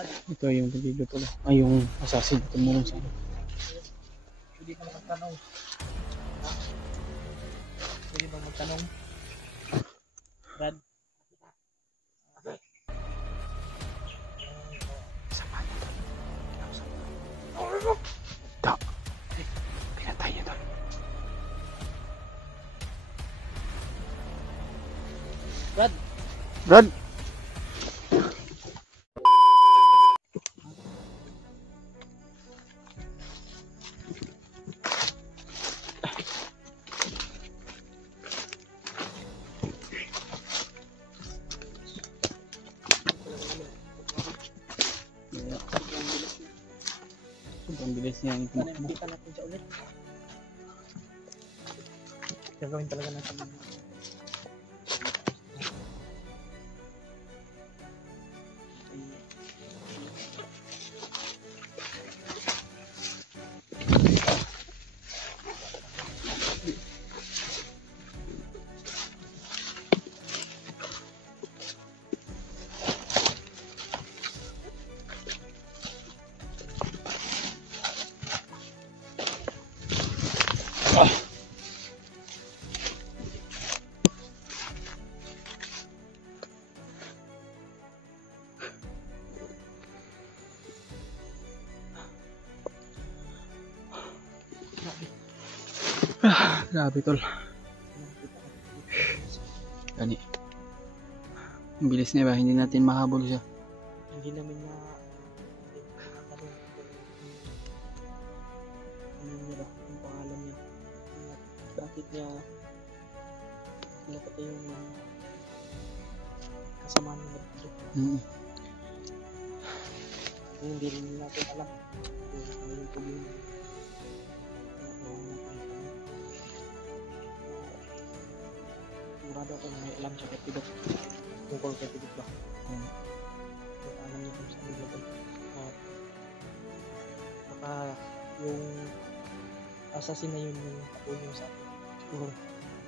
Ito yung pagiging pala. Ay, yung assassin. Tumulong sa akin. Pwede ka magtanong. Pwede ba magtanong? Brad? Da. Pinatay niya doon. Brad? Brad! Sobrang bilis niya yung tumakbo. Nakikita natin siya ulit. Gagawin talaga natin. Grabe tol. Gani. Ang bilis niya ba? Hindi natin mahabol siya. Hindi namin na ano niya ba? Ang pangalan niya. Bakit niya napatay yung kasama niya dito. Hindi rin natin alam kung yung problema. Sigurado akong may alam siya kay Pidot. Tungkol kay Pidot ba? Kung alam niya kung saan nila ba. Baka yung assassin na yun yung katulong sa atin. Siguro.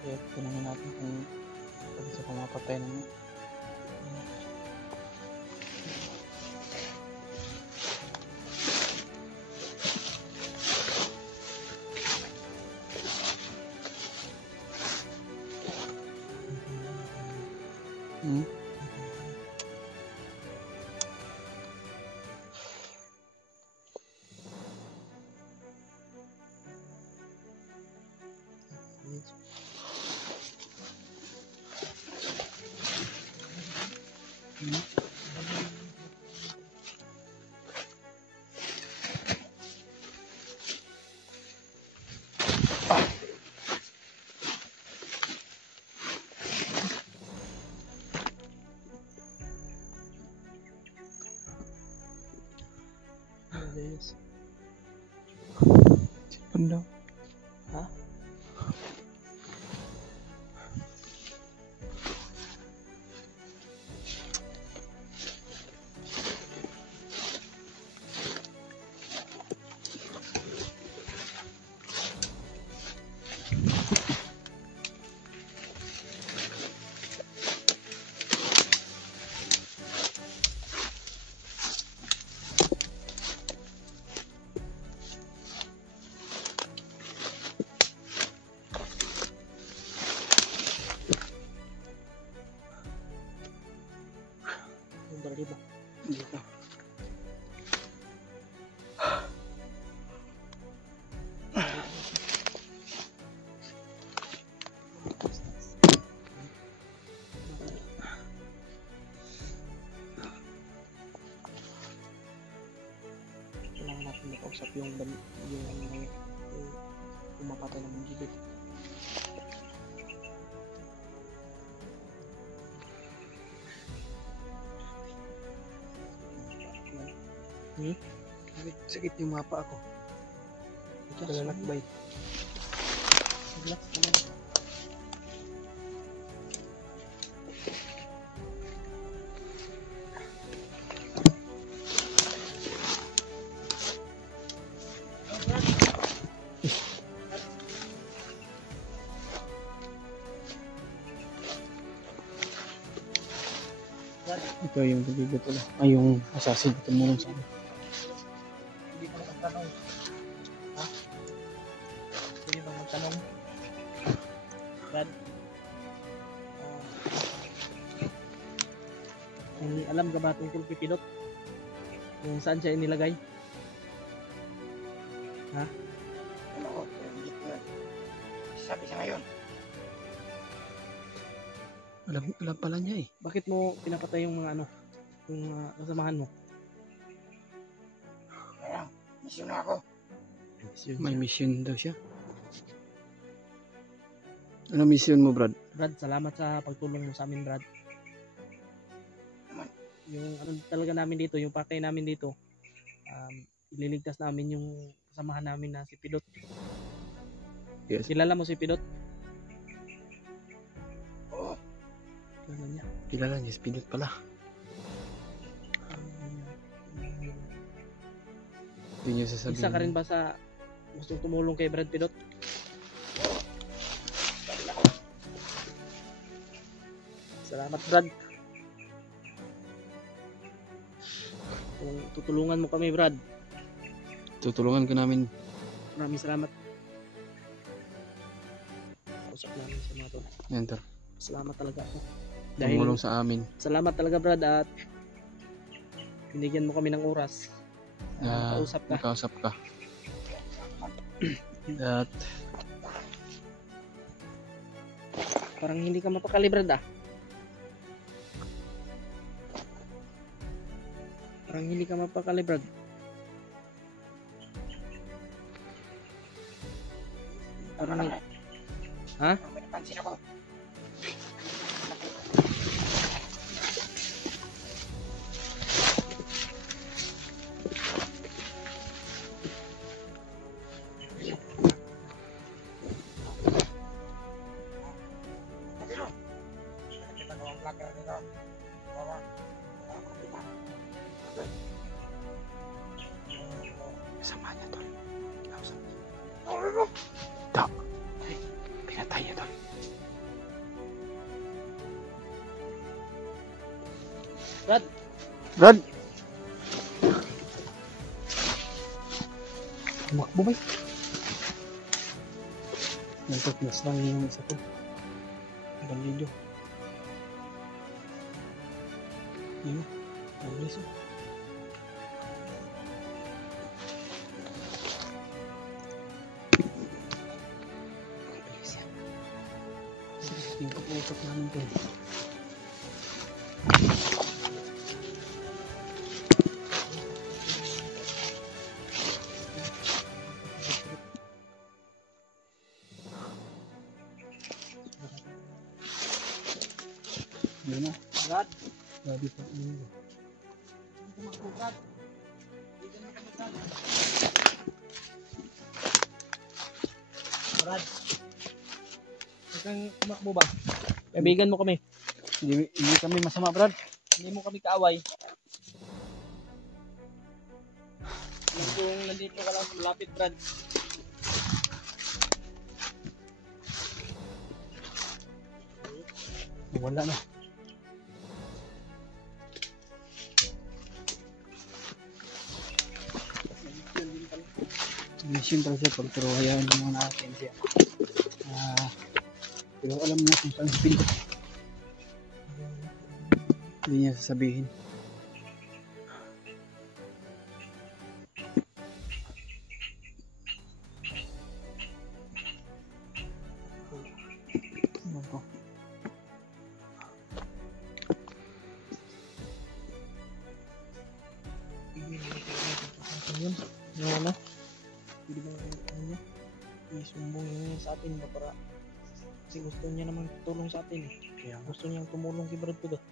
Kaya tanongin natin kung pwede siya pumapatay naman. Yes. Sipon daw. Ha? Dari ba? Dito. Kailangan natin makausap yung pumapatay ng gigit. Sakit yung mapa ako. Ito lalakbay. Relax naman. Ito yung bibigyan pala. Ay, yung assassin. Tumulong sa amin. Hindi ko magtanong. Ha? Pwede bang magtanong? Brad? May alam ka ba tungkol kay Pilot? Kung saan siya inilagay? Ha? Ano ko, pero hindi ko yun. Sabi sa ngayon. Alam pala niya eh. Bakit mo pinapatay yung mga ano? Yung kasamahan mo? Kaya, misyon na ako. May mission daw siya. Ano mission mo, Brad? Brad, salamat sa pagtulong mo sa amin, Brad. Naman. Yung ano talaga namin dito, yung pakay namin dito, ililigtas namin yung kasamahan namin na si Pidot. Yes. Kilala mo si Pidot? Oo, Kilala niya. Kilala niya, Spinot pala. Hindi niya sasabihin. Isa ka rin ba sa gustong tumulong kay Brad Pidot? Salamat, Brad. Kung tutulungan mo kami, Brad, Tutulungan ka namin. maraming salamat. Usap namin sa mga to. Yan, Tor. Salamat talaga ako. Tumulong sa amin. Salamat talaga, Brad, at binigyan mo kami ng oras. Na Kausap ka. makausap ka. At Parang hindi ka mapakali, Brad, ah. Parang hindi ka mapakali, Brad. Parang ha? may napansin ako. Pero, nakita ko ang vlogger nito. Bawa, kasama niya, Tor. Kausap niya. ano? Ito. Pinatay niya, Tor. Brad, Brad! tumakbo ba? Nagpaplas lang yung isa ko. Balido. Yun. Naglis oh. Bilis yan. Yung pag-uusap namin ko. Yun na. Brad, Grabe pa. tumakbo, Brad. Dito na kami, Brad. Brad, huwag kang tumakbo ba? Kaibigan mo kami. Hindi kami masama, Brad. Hindi mo kami kaaway. Kung nandito ka lang sa malapit, Brad. Wala na. Mission pala siya, pero hayaan mo muna natin siya. Pero alam niya kung saan si Pinto. Hindi niya sasabihin. Ano to? Yun. Yung ano? Pwede ba ano niya? Isumbong niya sa atin ba para kasi gusto niya naman tulong sa atin eh. Kaya gusto niyang tumulong kay Brad Pidot.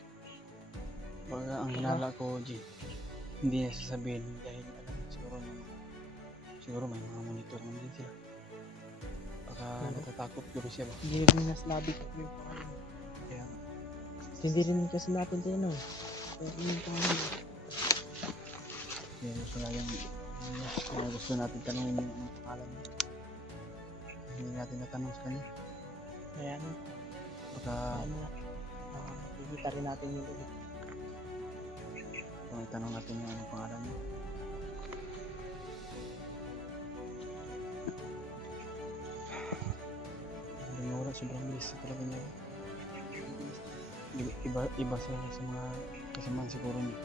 Baga ang hinala ko, G, hindi niya sasabihin dahil alam siguro may mga monitor naman din sila. Baka natatakot ko siya ba? Hindi rin naslabi ko yung pangalan. Kaya Hindi rin kasi natin tinanong. Kaya yung pangalan. kaya gusto natin tanongin yung pangalan niya. Hindi natin natanong sa kanya. Kaya ano, Baka ano, nakikita rin natin yung ulit. Tanong natin yung anong pangalan niya. Wala, sobrang bilis talaga niya. Iba sa mga kasamaan siguro niya.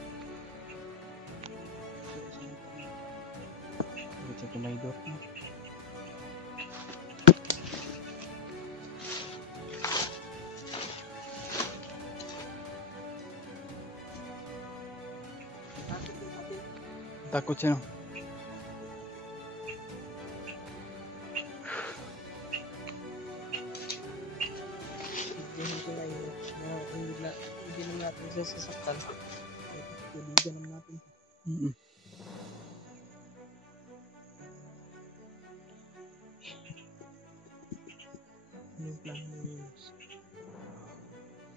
Bakit siya tumaydor? Takot siya, no? Hindi naman natin siya sasaktan. Tuligan naman natin. Ano yung plano mo yun?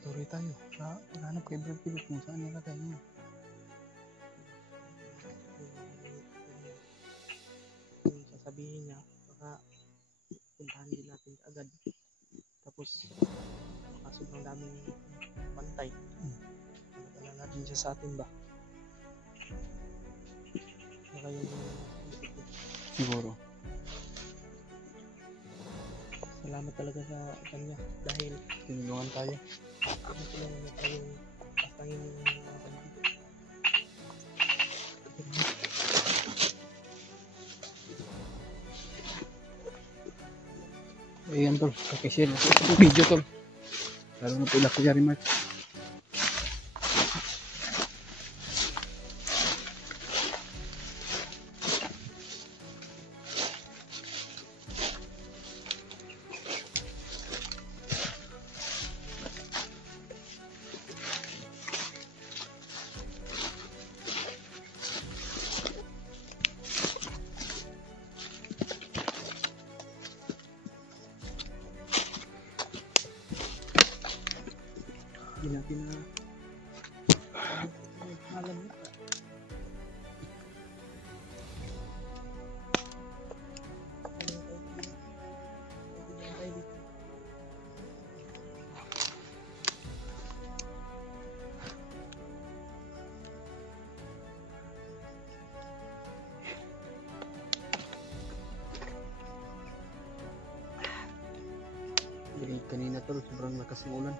Tuloy tayo. Maghanap kay Brad Pitt kung saan nilagay niya. Yung sasabihin niya, baka puntahan din natin agad. Tapos, baka sobrang daming pantay. Matala natin siya sa atin ba? Baka yun yung isip ko. Siguro. Salamat talaga sa kanya dahil Tinulungan tayo. tinulungan niya tayong pasangin yung mga bandido. Ayan tol, kakishare ako sa video tol. Lalo na pila ko Jari Mark. Hindi natin na malam na. Kanina tol, sobrang lakas ng ulan.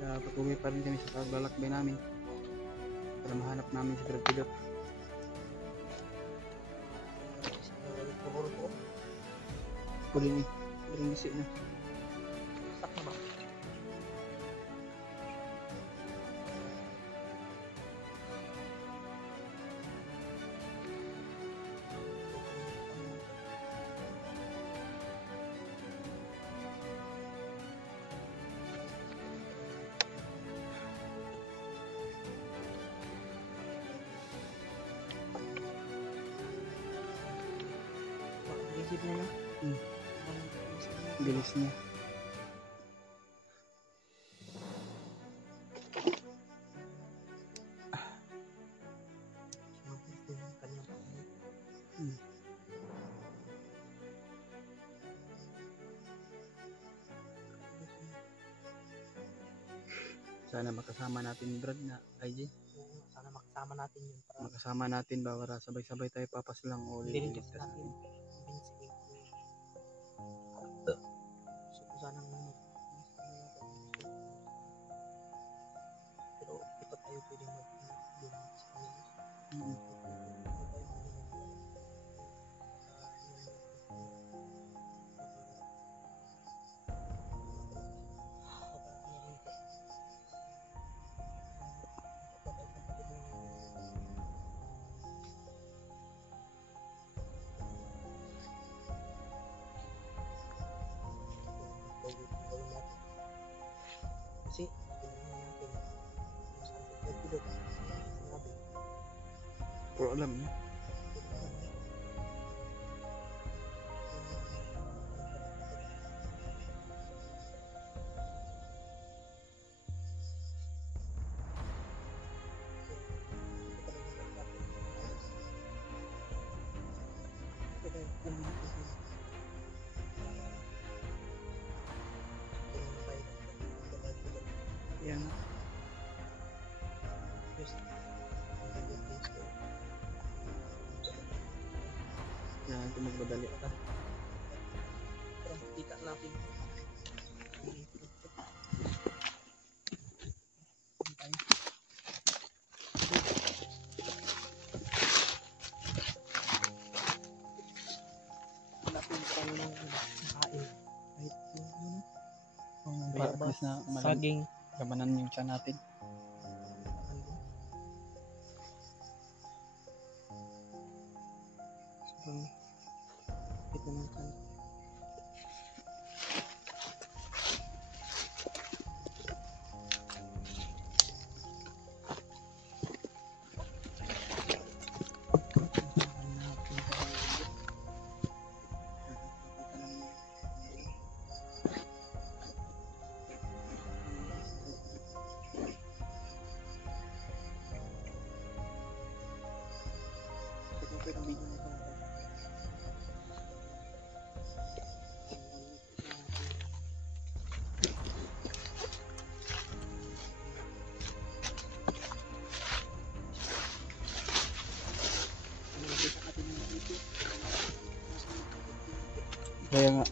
Kaya patuloy pa rin kami sa paglalakbay namin para mahanap namin si Brad Pitt. Puling bisi na. Sakto ba? Isip niya na. Bilis niya. Sana makasama natin Brad na IG. Sana makasama natin yun para Makasama natin ba para sabay-sabay tayo papaslang o hindi rin liligtas kasi natin natin. convincing. So kung sana pero di pa tayo pwedeng mag-doon sa kanila. Kasi kailangan natin kung saan sa pagpilot sinabi. Pero alam niya. Yan. Yes. Kaya ito magmadali ka. Pero kita natin. Hanapin ko tayo ng kain. Kahit yung ano, Para at least na saging. labanan yung tiyan natin. Sobrang ito ng kan. Kaya nga,